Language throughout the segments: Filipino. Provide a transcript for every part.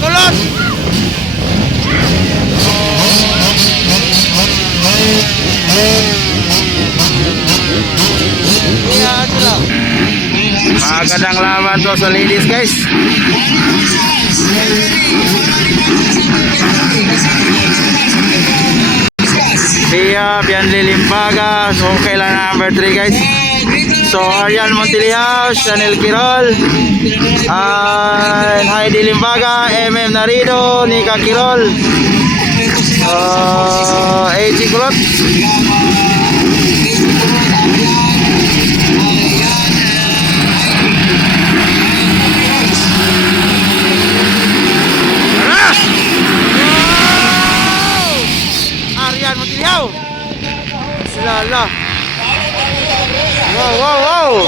kulot. Yan sila. Magandang laban to sa ladies, guys. Bianli Limbaga. So kailan number 3, guys. So Arian Montiliao, Chanel Quirol, and Heidi Limbaga, MM Narido, Nika Quirol, AG Kulot. Arian Montiliao. Lala. Wow.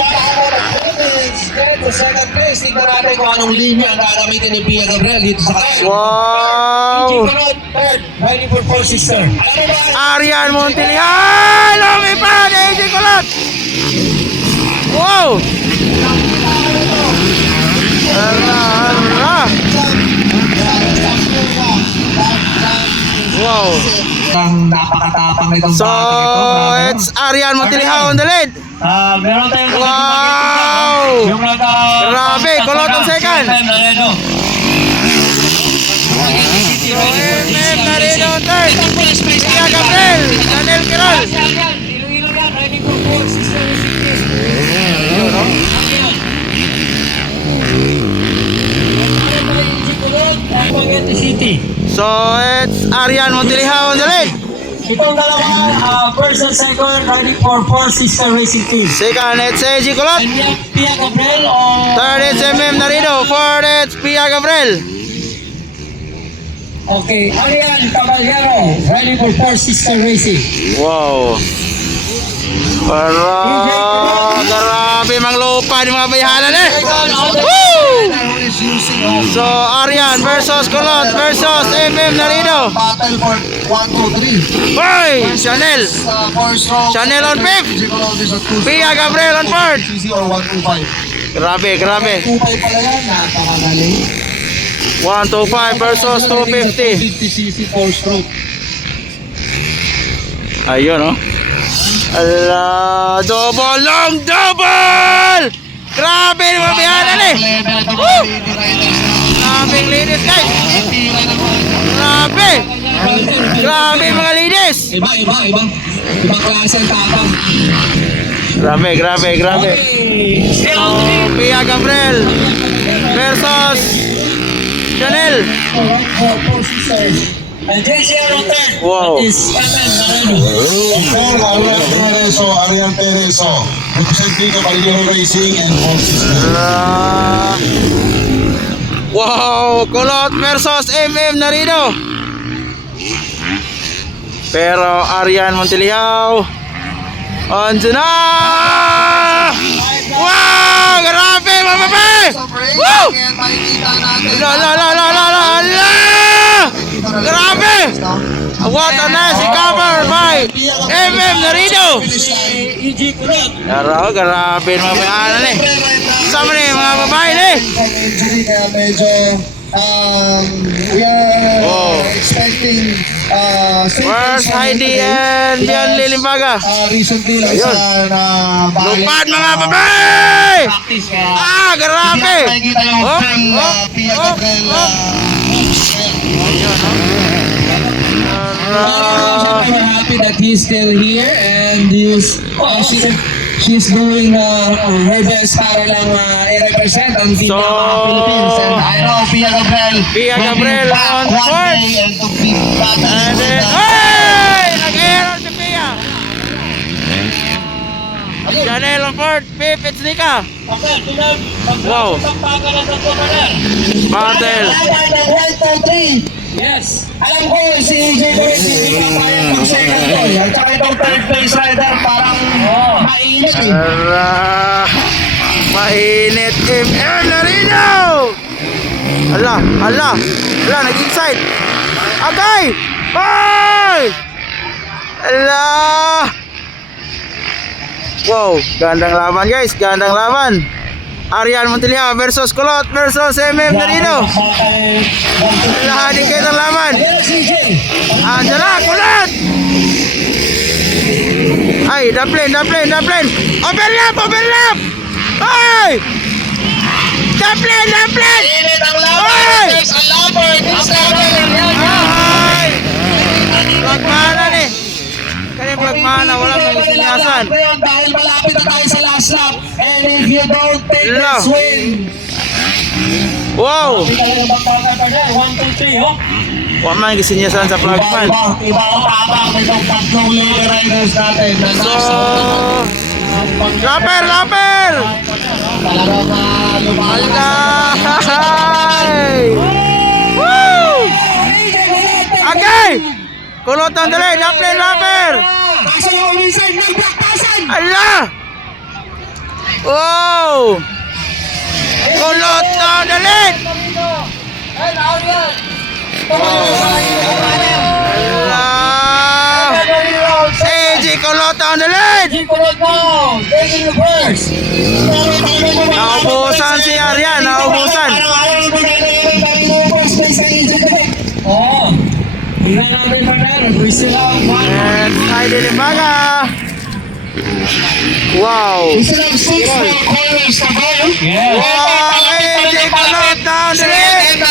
Sa second place, tignan natin kung anong linya ang gagamitin ni Pia Gabriel dito sa kanya. Wow! Third, ready for four sister. Arian Montiliao! Lumipad! AJ Kulot! Wow! Wow! Ang napakatapang nitong So, batang ito. it's Arian Montiliao on the lead. Meron tayong Wow! yung Grabe, Kulot ang second. MM Narido on third. Pia Gabriel, Chanel Quirol. Iloilo yan, ready for four sister. City. So, it's Arian Montiliao on the lead. Itong dalawa, first and second, ready for four sister racing team. Second, it's AJ Kulot. And we have Pia Gabriel on... Third, it's MM Narido. Fourth, it's Pia Gabriel. Okay, Arian Caballero, ready for four sister racing. Wow. Grabe mang lupa ng mga bayahanan eh. Woo! So, Arian versus Kulot versus MM Narido. Battle for 1, 2, 3. Boy! Chanel. Chanel on fifth. Pia Gabriel on fourth. CC or 1, 2, 5. Grabe. 2-5 pala yan, napakagaling. 125 versus 250. 50cc 4-stroke. Ayun, oh. Ala, double! Grabe yung mga biyanan eh. Woo! Grabing ladies, guys. Grabe mga ladies. Ibang klase ang tapang. Grabe. Pia Gabriel versus Chanel. And JCR on third. Wow. That is Arian Perezo, representing Caballero Racing and Forces. Wow, Kulot versus MM Narido. Pero Arian Montiliao andun na! Wow! Grabe mga babae! Woo! La! Grabe! What a nice cover by MM Narido! EG Kulot. Grabe mga babae eh. Sama na yung mga babae eh. Injury kaya medyo we are expecting Where's Heidi and Bianli Limbaga? recently like Ayun. na Lupad mga babae! Practice kaya. Grabe! nakikita yung Hop, friend Pia Gabriel We're happy that he's still here and she's doing her best para lang i-represent ang team ng Philippines. And I know Pia Gabriel on fourth. And then, hey! Nag-error si Pia. Chanel on fourth. Fifth, it's Nika. Wow. Battle. Yes. Alam ko si EJ Boy, si Pia kaya mag-second ko. At saka itong third place rider parang mainit eh. Mainit MM Narido! Ala, nag-inside. Agay! Hoy! Ala! Wow, gandang laban guys, gandang laban. Arian Montiliao versus Kulot versus MM Narino. Lahadi kayo ng laban. Andiyan na, Kulot! Ay, Dublin. Overlap! Ay! Dublin! Init ang Ay! laban. There's a lover. Ay! Plagmana ni. Kaya plagmana, walang sinyasan. Dahil malapit na tayo sa last lap. And if you don't take Hello. this win, Wow! 1, 2, 3, oh. Wa man gisinyasan sa plagman. Iba ang tabang nitong tatlong lady riders natin. Na So, nasa Lapper! talagang lumalas. Alay! Woo! Okay! Kulot ang dali, Dublin Lapper! Nasa yung umisan, nagbaktasan! Ala! Wow! Kulot ang dali! Ala! AJ Kulot ang dali! Naubusan si Arian, naubusan. Oo. Tingnan natin pa meron. Whistle lang. And Heidi Limbaga. Wow! Whistle lang 6 for corners na ba? Yes. Wow! AJ Kulot down the lane!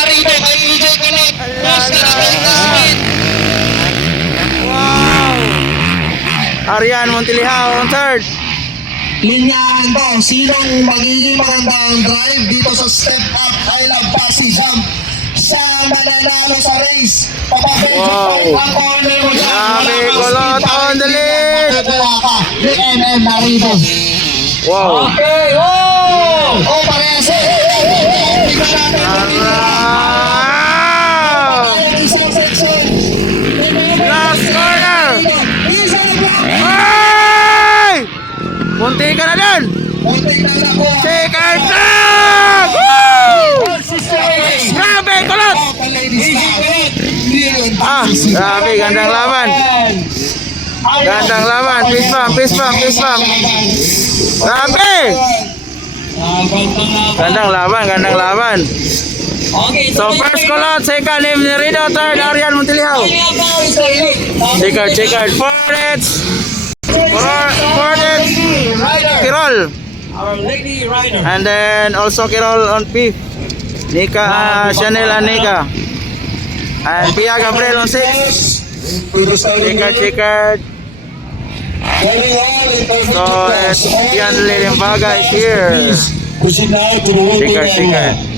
Wow! Arian Montiliao on third. Linyahan to, sinong magiging magandang drive dito sa step up I love Passi jump? Siya ang mananalo sa race. Wow. Grabe, Kulot on the lead. Ni MM Narino. Wow! Okay, oh! Oh, parehas. Wow! Isang section. Last corner! Ay! Munti ka na dun! Muntik na nakuha. Second flag! Woo! Grabe, Kulot! Ah, grabe, gandang laban. Gandang laban. Fist bump. Grabe! Gandang laban. Okay, So first Kulot, second Narino, third Arian Montiliao. Checkered. Fourth, Kirol. Our lady rider. And then also Kirol on fifth. Nika, Chanel and Nika. And Pia Gabriel on sixth. Checkered. So Yan Lilimbaga is here. Pushing out to the window. Checkered.